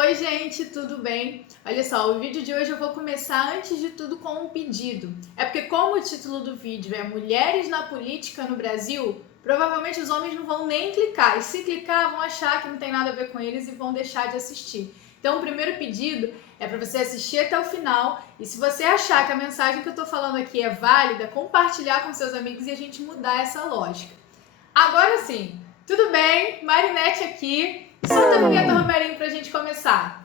Oi, gente, tudo bem? Olha só, o vídeo de hoje eu vou começar antes de tudo com um pedido. É porque como o título do vídeo é Mulheres na Política no Brasil, provavelmente os homens não vão nem clicar. E se clicar, vão achar que não tem nada a ver com eles e vão deixar de assistir. Então, o primeiro pedido é para você assistir até o final. E se você achar que a mensagem que eu tô falando aqui é válida, compartilhar com seus amigos e a gente mudar essa lógica. Agora sim, tudo bem? Marinette aqui. Solta a vinheta, Romerinho, pra gente começar.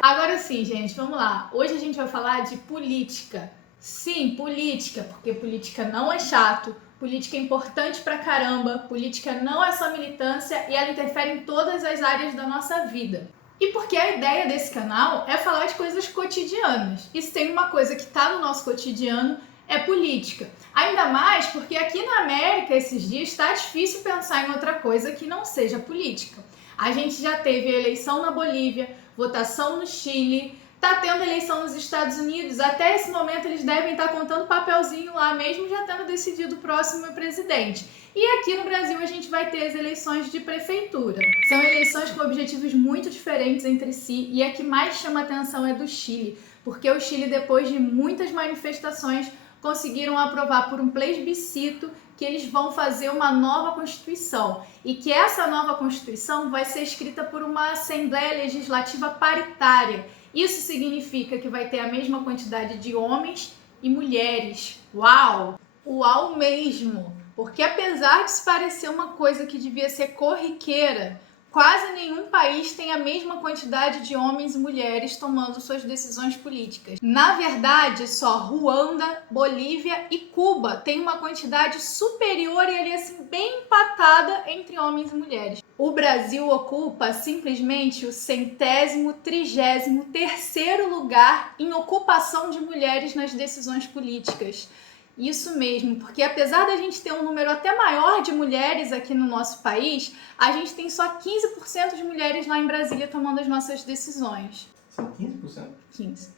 Agora sim, gente, vamos lá. Hoje a gente vai falar de política. Sim, política, porque política não é chato, política é importante pra caramba, política não é só militância e ela interfere em todas as áreas da nossa vida. E porque a ideia desse canal é falar de coisas cotidianas. E se tem uma coisa que está no nosso cotidiano, é política. Ainda mais porque aqui na América, esses dias, está difícil pensar em outra coisa que não seja política. A gente já teve eleição na Bolívia, votação no Chile, tá tendo eleição nos Estados Unidos. Até esse momento eles devem estar contando papelzinho lá, mesmo já tendo decidido o próximo presidente. E aqui no Brasil a gente vai ter as eleições de prefeitura. São eleições com objetivos muito diferentes entre si e a que mais chama atenção é do Chile, porque o Chile, depois de muitas manifestações, conseguiram aprovar por um plebiscito que eles vão fazer uma nova Constituição e que essa nova Constituição vai ser escrita por uma Assembleia Legislativa paritária. Isso significa que vai ter a mesma quantidade de homens e mulheres. Uau! Uau mesmo! Porque apesar de se parecer uma coisa que devia ser corriqueira, quase nenhum país tem a mesma quantidade de homens e mulheres tomando suas decisões políticas. Na verdade, só Ruanda, Bolívia e Cuba têm uma quantidade superior e ali assim bem empatada entre homens e mulheres. O Brasil ocupa simplesmente o 133º lugar em ocupação de mulheres nas decisões políticas. Isso mesmo, porque apesar da gente ter um número até maior de mulheres aqui no nosso país, a gente tem só 15% de mulheres lá em Brasília tomando as nossas decisões. São 15%? 15.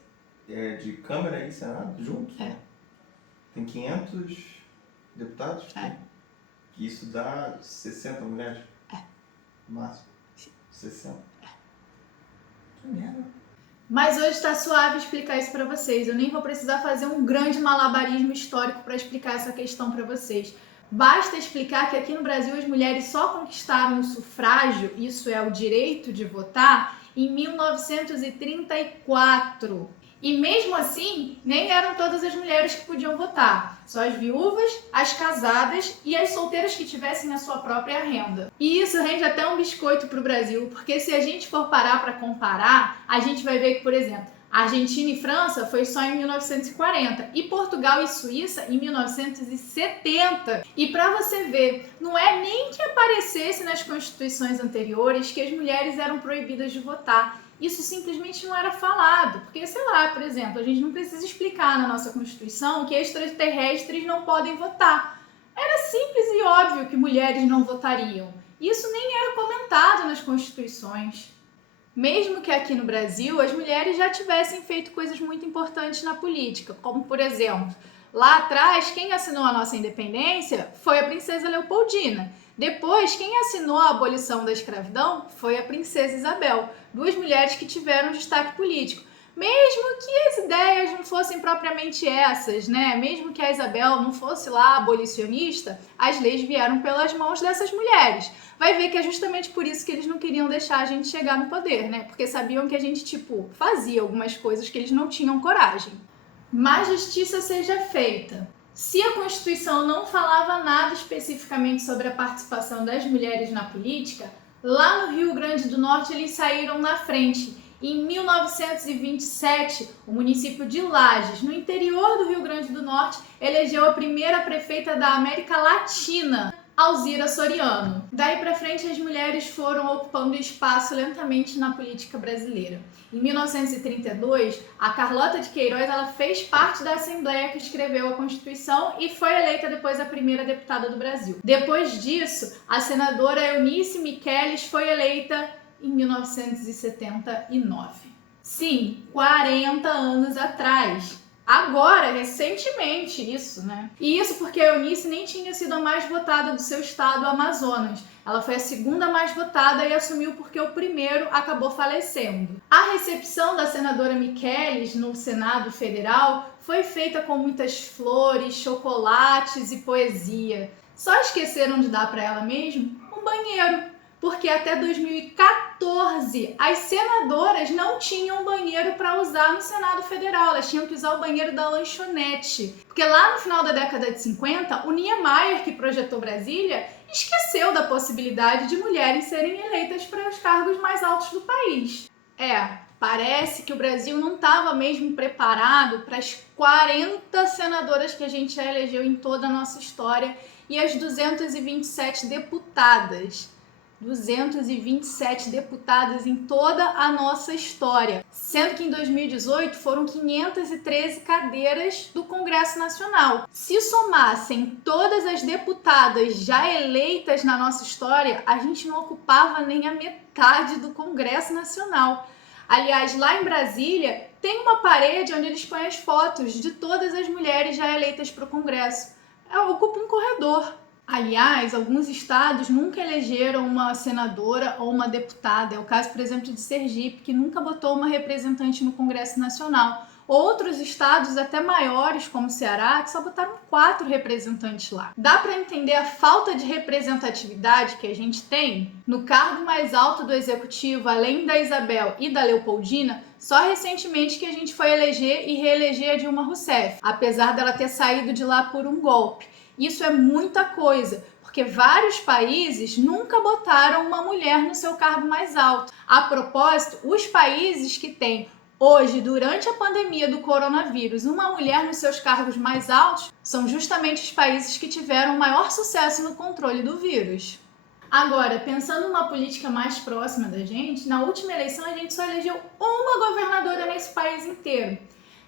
De Câmara e Senado juntos? É. Tem 500 deputados? É. Isso dá 60 mulheres? É. No máximo? Sim. 60? É. Que merda. Mas hoje está suave explicar isso para vocês. Eu nem vou precisar fazer um grande malabarismo histórico para explicar essa questão para vocês. Basta explicar que aqui no Brasil as mulheres só conquistaram o sufrágio, isso é o direito de votar, em 1934. E mesmo assim, nem eram todas as mulheres que podiam votar. Só as viúvas, as casadas e as solteiras que tivessem a sua própria renda. E isso rende até um biscoito para o Brasil, porque se a gente for parar para comparar, a gente vai ver que, por exemplo, Argentina e França foi só em 1940 e Portugal e Suíça em 1970. E para você ver, não é nem que aparecesse nas constituições anteriores que as mulheres eram proibidas de votar. Isso simplesmente não era falado, porque, sei lá, por exemplo, a gente não precisa explicar na nossa Constituição que extraterrestres não podem votar. Era simples e óbvio que mulheres não votariam. Isso nem era comentado nas constituições. Mesmo que aqui no Brasil as mulheres já tivessem feito coisas muito importantes na política, como, por exemplo, lá atrás, quem assinou a nossa independência foi a princesa Leopoldina. Depois, quem assinou a abolição da escravidão foi a princesa Isabel, duas mulheres que tiveram destaque político. Mesmo que as ideias não fossem propriamente essas, né? Mesmo que a Isabel não fosse lá abolicionista, as leis vieram pelas mãos dessas mulheres. Vai ver que é justamente por isso que eles não queriam deixar a gente chegar no poder, né? Porque sabiam que a gente, fazia algumas coisas que eles não tinham coragem. Mas justiça seja feita. Se a Constituição não falava nada especificamente sobre a participação das mulheres na política, lá no Rio Grande do Norte eles saíram na frente. Em 1927, o município de Lages, no interior do Rio Grande do Norte, elegeu a primeira prefeita da América Latina, Alzira Soriano. Daí para frente, as mulheres foram ocupando espaço lentamente na política brasileira. Em 1932, a Carlota de Queiroz ela fez parte da Assembleia que escreveu a Constituição e foi eleita depois a primeira deputada do Brasil. Depois disso, a senadora Eunice Miqueles foi eleita em 1979. Sim, 40 anos atrás. Agora, recentemente, isso, né? E isso porque a Eunice nem tinha sido a mais votada do seu estado, o Amazonas. Ela foi a segunda mais votada e assumiu porque o primeiro acabou falecendo. A recepção da senadora Micheles no Senado Federal foi feita com muitas flores, chocolates e poesia. Só esqueceram de dar para ela mesmo um banheiro. Porque até 2014 as senadoras não tinham banheiro para usar no Senado Federal, elas tinham que usar o banheiro da lanchonete. Porque lá no final da década de 50, o Niemeyer, que projetou Brasília, esqueceu da possibilidade de mulheres serem eleitas para os cargos mais altos do país. Parece que o Brasil não estava mesmo preparado para as 40 senadoras que a gente já elegeu em toda a nossa história e as 227 deputadas. 227 deputadas em toda a nossa história, sendo que em 2018 foram 513 cadeiras do Congresso Nacional. Se somassem todas as deputadas já eleitas na nossa história, a gente não ocupava nem a metade do Congresso Nacional. Aliás, lá em Brasília, tem uma parede onde eles põem as fotos de todas as mulheres já eleitas para o Congresso. Ocupa um corredor. Aliás, alguns estados nunca elegeram uma senadora ou uma deputada. É o caso, por exemplo, de Sergipe, que nunca botou uma representante no Congresso Nacional. Outros estados até maiores, como o Ceará, que só botaram 4 representantes lá. Dá para entender a falta de representatividade que a gente tem? No cargo mais alto do executivo, além da Isabel e da Leopoldina, só recentemente que a gente foi eleger e reeleger a Dilma Rousseff, apesar dela ter saído de lá por um golpe. Isso é muita coisa, porque vários países nunca botaram uma mulher no seu cargo mais alto. A propósito, os países que têm hoje, durante a pandemia do coronavírus, uma mulher nos seus cargos mais altos são justamente os países que tiveram maior sucesso no controle do vírus. Agora, pensando numa política mais próxima da gente, na última eleição a gente só elegeu uma governadora nesse país inteiro.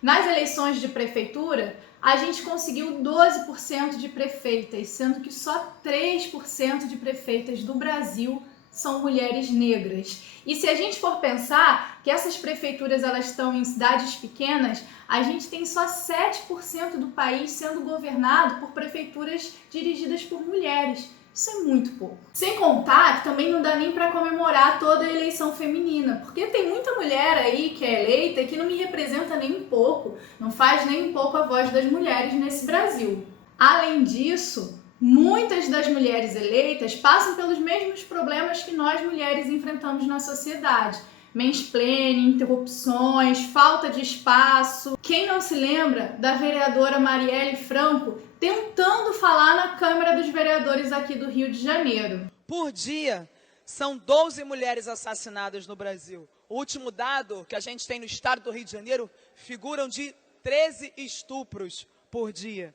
Nas eleições de prefeitura, a gente conseguiu 12% de prefeitas, sendo que só 3% de prefeitas do Brasil são mulheres negras. E se a gente for pensar que essas prefeituras elas estão em cidades pequenas, a gente tem só 7% do país sendo governado por prefeituras dirigidas por mulheres. Isso é muito pouco. Sem contar que também não dá nem para comemorar toda a eleição feminina, porque tem muita mulher aí que é eleita e que não me representa nem um pouco, não faz nem um pouco a voz das mulheres nesse Brasil. Além disso, muitas das mulheres eleitas passam pelos mesmos problemas que nós mulheres enfrentamos na sociedade. Mansplaining, interrupções, falta de espaço. Quem não se lembra da vereadora Marielle Franco tentando falar na Câmara dos Vereadores aqui do Rio de Janeiro? Por dia, são 12 mulheres assassinadas no Brasil. O último dado que a gente tem no estado do Rio de Janeiro figuram de 13 estupros por dia.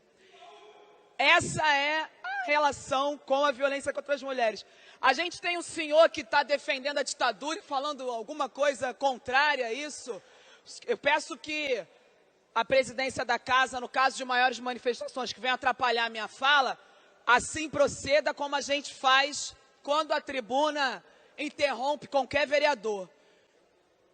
Essa é a relação com a violência contra as mulheres. A gente tem um senhor que está defendendo a ditadura e falando alguma coisa contrária a isso. Eu peço que a presidência da casa, no caso de maiores manifestações que venham atrapalhar a minha fala, assim proceda como a gente faz quando a tribuna interrompe qualquer vereador.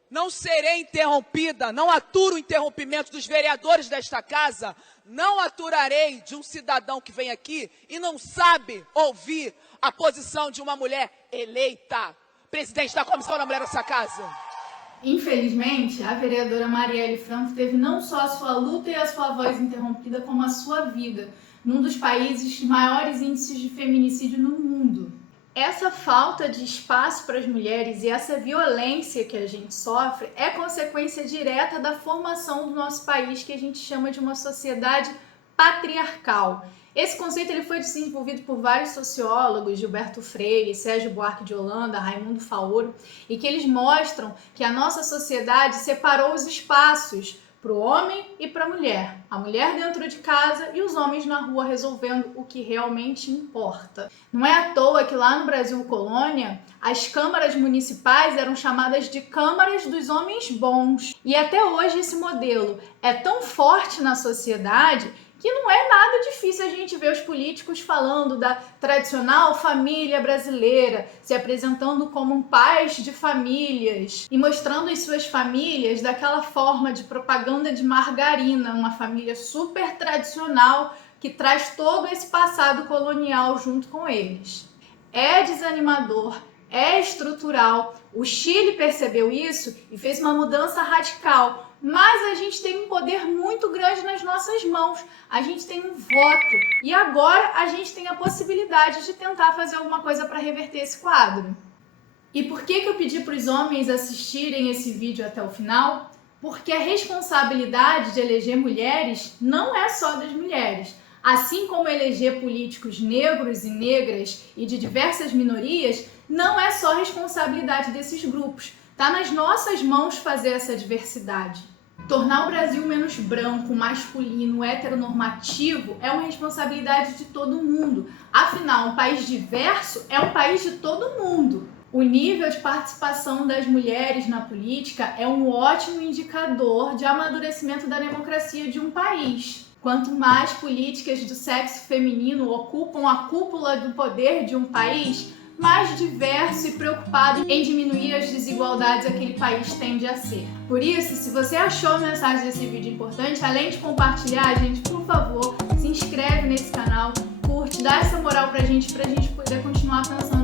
Não serei interrompida, não aturo o interrompimento dos vereadores desta casa, não aturarei de um cidadão que vem aqui e não sabe ouvir a posição de uma mulher eleita, presidente da Comissão da Mulher dessa casa. Infelizmente, a vereadora Marielle Franco teve não só a sua luta e a sua voz interrompida, como a sua vida, num dos países de maiores índices de feminicídio no mundo. Essa falta de espaço para as mulheres e essa violência que a gente sofre é consequência direta da formação do nosso país, que a gente chama de uma sociedade patriarcal. Esse conceito ele foi desenvolvido por vários sociólogos, Gilberto Freire, Sérgio Buarque de Holanda, Raimundo Faoro, e que eles mostram que a nossa sociedade separou os espaços para o homem e para a mulher dentro de casa e os homens na rua resolvendo o que realmente importa. Não é à toa que lá no Brasil colônia, as câmaras municipais eram chamadas de câmaras dos homens bons. E até hoje esse modelo é tão forte na sociedade que não é nada difícil a gente ver os políticos falando da tradicional família brasileira, se apresentando como pais de famílias e mostrando as suas famílias daquela forma de propaganda de margarina, uma família super tradicional que traz todo esse passado colonial junto com eles. É desanimador, é estrutural. O Chile percebeu isso e fez uma mudança radical. Mas a gente tem um poder muito grande nas nossas mãos, a gente tem um voto e agora a gente tem a possibilidade de tentar fazer alguma coisa para reverter esse quadro. E por que eu pedi para os homens assistirem esse vídeo até o final? Porque a responsabilidade de eleger mulheres não é só das mulheres. Assim como eleger políticos negros e negras e de diversas minorias, não é só responsabilidade desses grupos. Está nas nossas mãos fazer essa diversidade. Tornar o Brasil menos branco, masculino, heteronormativo é uma responsabilidade de todo mundo. Afinal, um país diverso é um país de todo mundo. O nível de participação das mulheres na política é um ótimo indicador de amadurecimento da democracia de um país. Quanto mais políticas do sexo feminino ocupam a cúpula do poder de um país, mais diverso e preocupado em diminuir as desigualdades que aquele país tende a ser. Por isso, se você achou a mensagem desse vídeo importante, além de compartilhar, gente, por favor, se inscreve nesse canal, curte, dá essa moral pra gente poder continuar pensando